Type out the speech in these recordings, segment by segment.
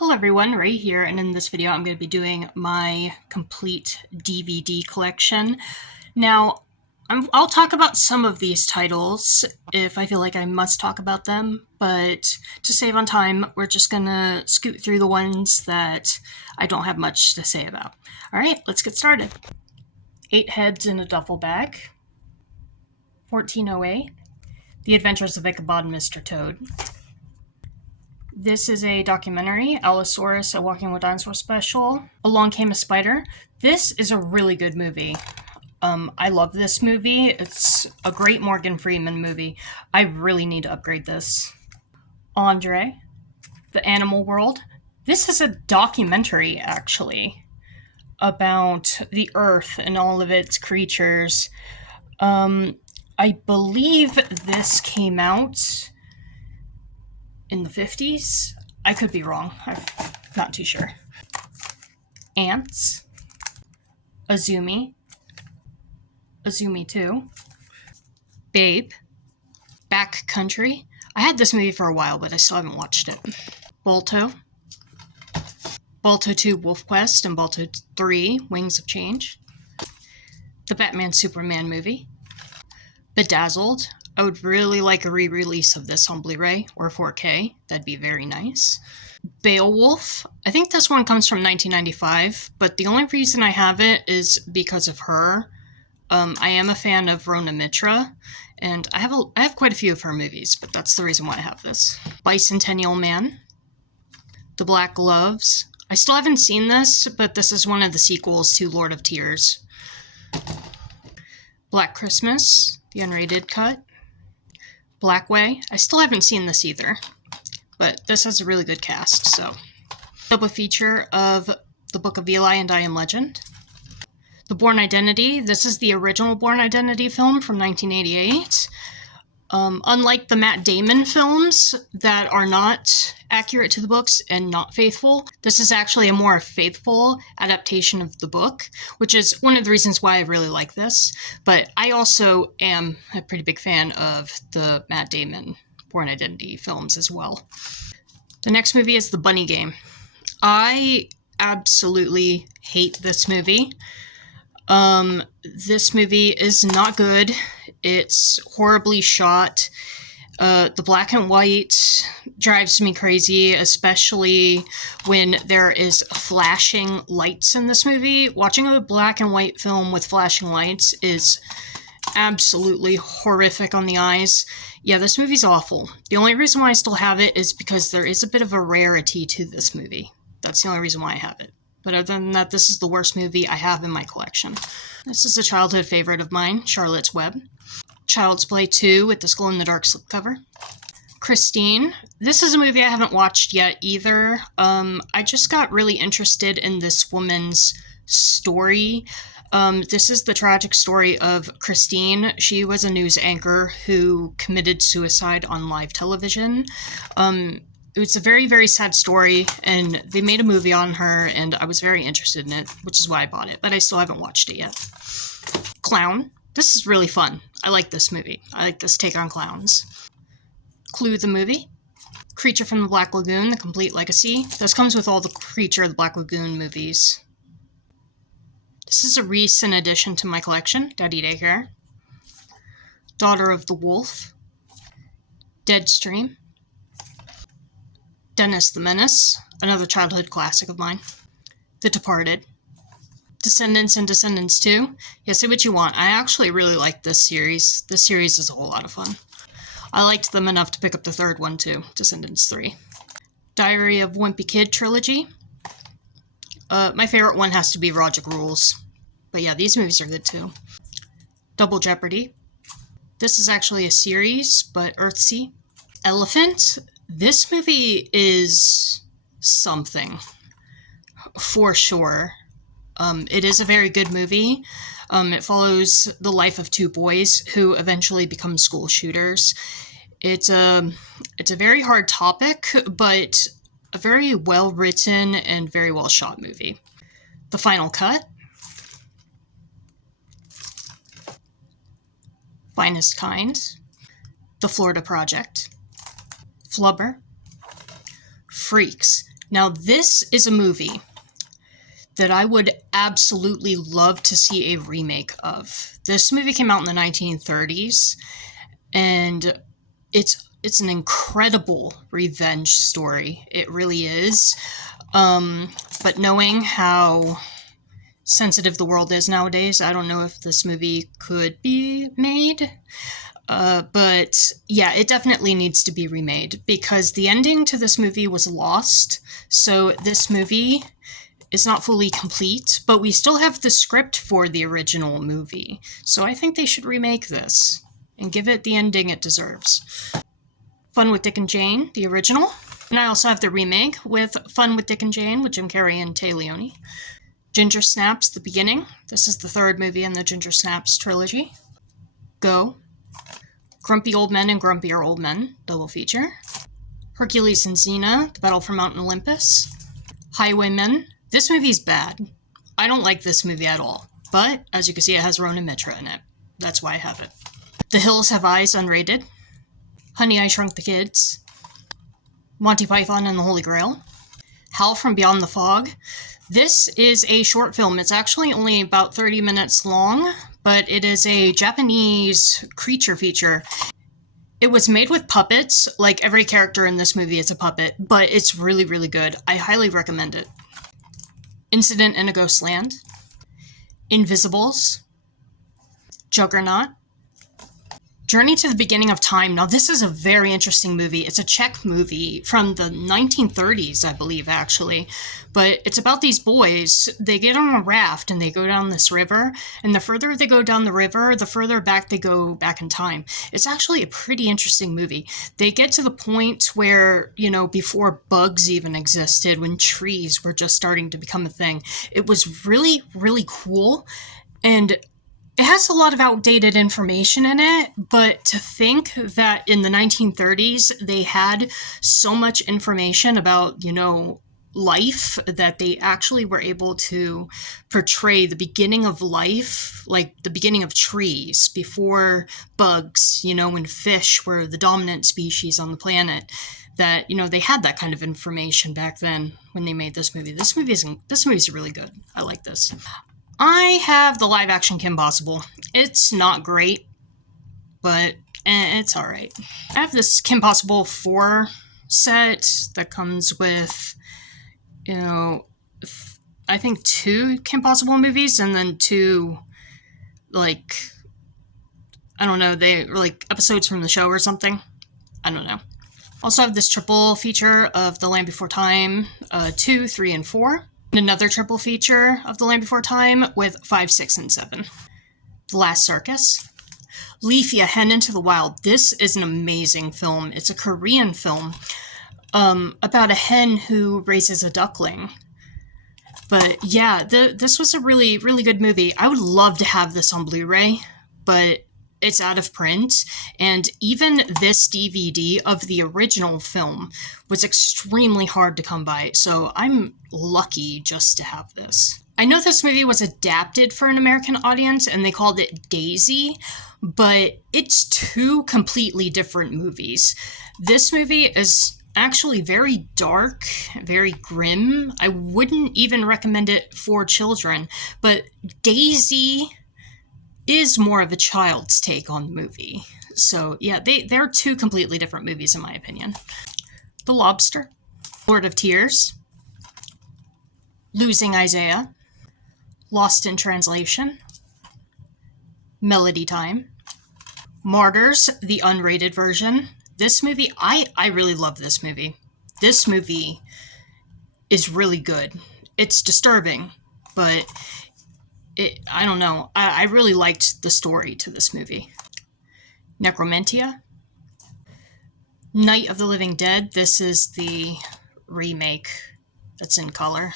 Hello everyone, Ray here, and in this video I'm going to be doing my complete DVD collection. Now, I'll talk about some of these titles if I feel like I must talk about them, but to save on time, we're just going to scoot through the ones that I don't have much to say about. Alright, let's get started. 8 Heads in a Duffel Bag, 1408, The Adventures of Ichabod and Mr. Toad. This is a documentary, Allosaurus, a Walking with Dinosaurs special. Along Came a Spider. This is a really good movie. I love this movie. It's a great Morgan Freeman movie. I really need to upgrade this. Andre, The Animal World. This is a documentary, actually, about the Earth and all of its creatures. I believe this came out in the 50s? I could be wrong. I'm not too sure. Ants. Azumi. Azumi 2. Babe. Back Country. I had this movie for a while, but I still haven't watched it. Balto. Balto 2 Wolf Quest and Balto 3 Wings of Change. The Batman Superman movie. Bedazzled. I would really like a re-release of this on Blu-ray or 4K. That'd be very nice. Beowulf. I think this one comes from 1995, but the only reason I have it is because of her. I am a fan of Rona Mitra, and I have quite a few of her movies, but that's the reason why I have this. Bicentennial Man. The Black Gloves. I still haven't seen this, but this is one of the sequels to Lord of Tears. Black Christmas, the unrated cut. Blackway. I still haven't seen this either, but this has a really good cast, so. Double feature of The Book of Eli and I Am Legend. The Bourne Identity. This is the original Bourne Identity film from 1988. Unlike the Matt Damon films that are not accurate to the books and not faithful, this is actually a more faithful adaptation of the book, which is one of the reasons why I really like this. But I also am a pretty big fan of the Matt Damon Bourne Identity films as well. The next movie is The Bunny Game. I absolutely hate this movie. This movie is not good. It's horribly shot. The black and white drives me crazy, especially when there is flashing lights in this movie. Watching a black and white film with flashing lights is absolutely horrific on the eyes. Yeah, this movie's awful. The only reason why I still have it is because there is a bit of a rarity to this movie. That's the only reason why I have it. But other than that, this is the worst movie I have in my collection. This is a childhood favorite of mine, Charlotte's Web. Child's Play 2 with this glow-in-the-dark slipcover. Christine. This is a movie I haven't watched yet either. I just got really interested in this woman's story. This is the tragic story of Christine. She was a news anchor who committed suicide on live television. It was a very, very sad story, and they made a movie on her, and I was very interested in it, which is why I bought it, but I still haven't watched it yet. Clown. This is really fun. I like this movie. I like this take on clowns. Clue the movie. Creature from the Black Lagoon, The Complete Legacy. This comes with all the Creature of the Black Lagoon movies. This is a recent addition to my collection, Daddy Daycare. Daughter of the Wolf. Deadstream. Dennis the Menace, another childhood classic of mine. The Departed. Descendants and Descendants 2. Yeah, say what you want. I actually really like this series. This series is a whole lot of fun. I liked them enough to pick up the third one too, Descendants 3. Diary of Wimpy Kid trilogy. My favorite one has to be Roger Rules. But yeah, these movies are good too. Double Jeopardy. This is actually a series, but Earthsea. Elephant. This movie is something, for sure. It is a very good movie. It follows the life of two boys who eventually become school shooters. It's a very hard topic, but a very well-written and very well-shot movie. The Final Cut. Finest Kind. The Florida Project. Flubber. Freaks. Now, this is a movie that I would absolutely love to see a remake of. This movie came out in the 1930s, and it's an incredible revenge story. It really is. But knowing how sensitive the world is nowadays, I don't know if this movie could be made. But yeah, it definitely needs to be remade because the ending to this movie was lost. So this movie is not fully complete, but we still have the script for the original movie. So I think they should remake this and give it the ending it deserves. Fun with Dick and Jane, the original. And I also have the remake with Fun with Dick and Jane with Jim Carrey and Tay Leone. Ginger Snaps, the beginning. This is the third movie in the Ginger Snaps trilogy. Go. Grumpy Old Men and Grumpier Old Men, double feature. Hercules and Xena, The Battle for Mount Olympus. Highwaymen. This movie's bad. I don't like this movie at all. But, as you can see, it has Ronan Mitra in it. That's why I have it. The Hills Have Eyes, unrated. Honey, I Shrunk the Kids. Monty Python and the Holy Grail. Howl from Beyond the Fog. This is a short film. It's actually only about 30 minutes long, but it is a Japanese creature feature. It was made with puppets. Like every character in this movie is a puppet, but it's really, really good. I highly recommend it. Incident in a Ghost Land. Invisibles. Juggernaut. Journey to the Beginning of Time. Now, this is a very interesting movie. It's a Czech movie from the 1930s, I believe, actually. But it's about these boys. They get on a raft and they go down this river. And the further they go down the river, the further back they go back in time. It's actually a pretty interesting movie. They get to the point where, before bugs even existed, when trees were just starting to become a thing. It was really, really cool. And it has a lot of outdated information in it, but to think that in the 1930s they had so much information about, life that they actually were able to portray the beginning of life, like the beginning of trees before bugs, when fish were the dominant species on the planet, that, they had that kind of information back then when they made this movie. This movie's really good. I like this. I have the live-action Kim Possible. It's not great, but it's alright. I have this Kim Possible 4 set that comes with, I think 2 Kim Possible movies and then 2, they episodes from the show or something. I don't know. Also have this triple feature of The Land Before Time 2, 3, and 4. Another triple feature of The Land Before Time with 5, 6, and 7. The Last Circus. Leafy, A Hen into the Wild. This is an amazing film. It's a Korean film about a hen who raises a duckling. But yeah, this was a really, really good movie. I would love to have this on Blu-ray, but it's out of print. And even this DVD of the original film was extremely hard to come by. So I'm lucky just to have this. I know this movie was adapted for an American audience and they called it Daisy, but it's 2 completely different movies. This movie is actually very dark, very grim. I wouldn't even recommend it for children, but Daisy is more of a child's take on the movie. So yeah, they're 2 completely different movies in my opinion. The Lobster. Lord of Tears. Losing Isaiah. Lost in Translation. Melody Time. Martyrs, the unrated version. This movie, I really love this movie. This movie is really good. It's disturbing, but I don't know. I really liked the story to this movie. Necromantia. Night of the Living Dead. This is the remake that's in color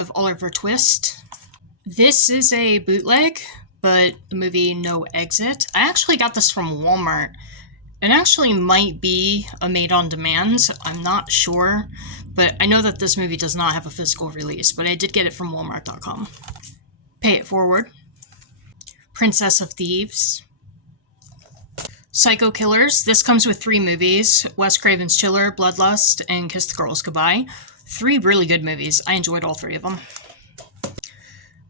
of Oliver Twist. This is a bootleg, but the movie No Exit. I actually got this from Walmart. It actually might be a made-on-demand. I'm not sure, but I know that this movie does not have a physical release, but I did get it from Walmart.com. Pay It Forward. Princess of Thieves. Psycho Killers. This comes with 3 movies: Wes Craven's Chiller, Bloodlust, and Kiss the Girls Goodbye. 3 really good movies. I enjoyed all 3 of them.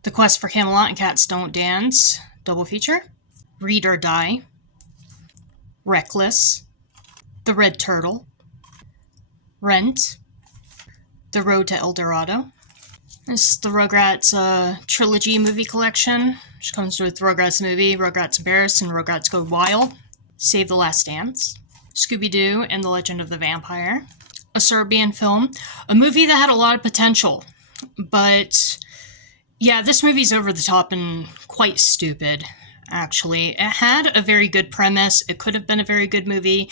The Quest for Camelot and Cats Don't Dance, double feature. Read or Die. Reckless. The Red Turtle. Rent. The Road to El Dorado. This is the Rugrats trilogy movie collection, which comes with Rugrats movie, Rugrats Embarrassed, and Rugrats Go Wild. Save the Last Dance. Scooby-Doo and the Legend of the Vampire. A Serbian film. A movie that had a lot of potential, but yeah, this movie's over the top and quite stupid, actually. It had a very good premise. It could have been a very good movie,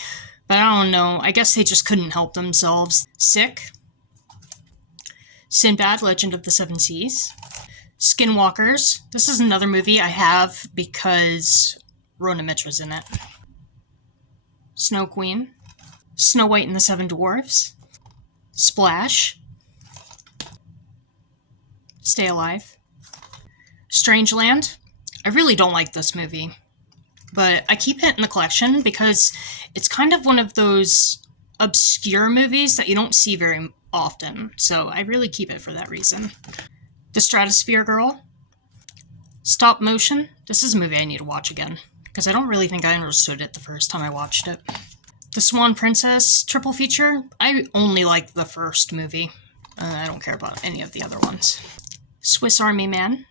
but I don't know. I guess they just couldn't help themselves. Sick. Sinbad, Legend of the Seven Seas. Skinwalkers. This is another movie I have because Rona Mitra's in it. Snow Queen. Snow White and the Seven Dwarfs. Splash. Stay Alive. Strangeland. I really don't like this movie, but I keep it in the collection because it's kind of one of those obscure movies that you don't see very often, so I really keep it for that reason. The Stratosphere Girl. Stop Motion. This is a movie I need to watch again, because I don't really think I understood it the first time I watched it. The Swan Princess triple feature. I only like the first movie. I don't care about any of the other ones. Swiss Army Man.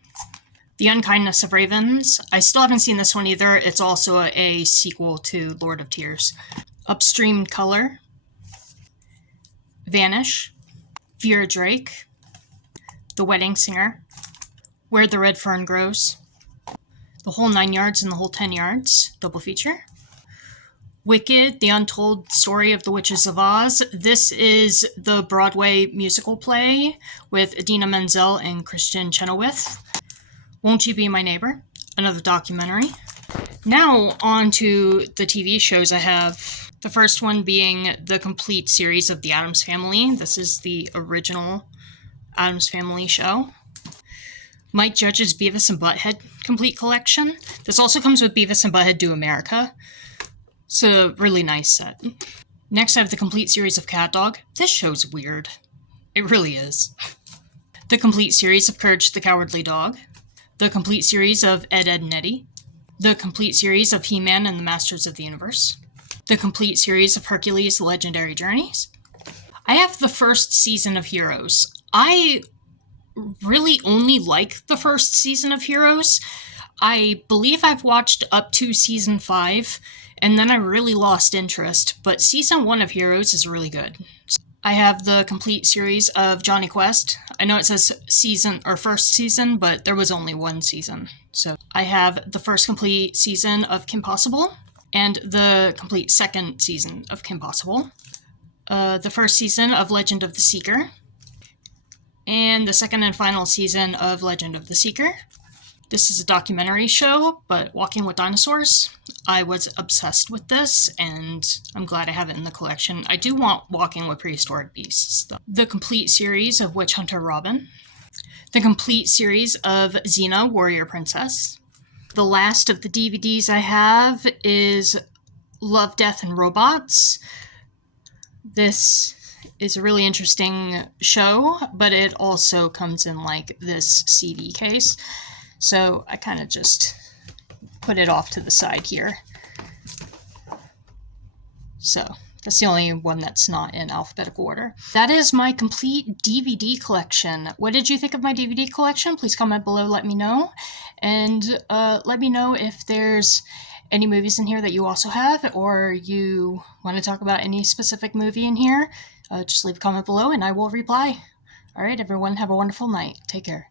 The Unkindness of Ravens. I still haven't seen this one either. It's also a sequel to Lord of Tears. Upstream Color. Vanish. Vera Drake. The Wedding Singer. Where the Red Fern Grows. The Whole 9 Yards and the Whole 10 Yards, double feature. Wicked, The Untold Story of the Witches of Oz. This is the Broadway musical play with Idina Menzel and Christian Chenoweth. Won't You Be My Neighbor? Another documentary. Now on to the TV shows I have. The first one being the complete series of The Addams Family. This is the original Addams Family show. Mike Judge's Beavis and Butthead complete collection. This also comes with Beavis and Butthead Do America. It's a really nice set. Next, I have the complete series of Cat Dog. This show's weird. It really is. The complete series of Courage the Cowardly Dog. The complete series of Ed, Edd n Eddy. The complete series of He-Man and the Masters of the Universe. The complete series of Hercules' Legendary Journeys. I have the first season of Heroes. I really only like the first season of Heroes. I believe I've watched up to season 5, and then I really lost interest, but season 1 of Heroes is really good. I have the complete series of Johnny Quest. I know it says season or first season, but there was only 1 season. So I have the first complete season of Kim Possible and the complete second season of Kim Possible. The first season of Legend of the Seeker. And the second and final season of Legend of the Seeker. This is a documentary show, but Walking with Dinosaurs. I was obsessed with this, and I'm glad I have it in the collection. I do want Walking with Prehistoric Beasts, though. The complete series of Witch Hunter Robin. The complete series of Xena, Warrior Princess. The last of the DVDs I have is Love, Death, and Robots. This is a really interesting show, but it also comes in like this CD case. So I kind of just put it off to the side here. So that's the only one that's not in alphabetical order. That is my complete DVD collection. What did you think of my DVD collection? Please comment below, let me know. And let me know if there's any movies in here that you also have, or you want to talk about any specific movie in here. Just leave a comment below and I will reply. All right, everyone, have a wonderful night. Take care.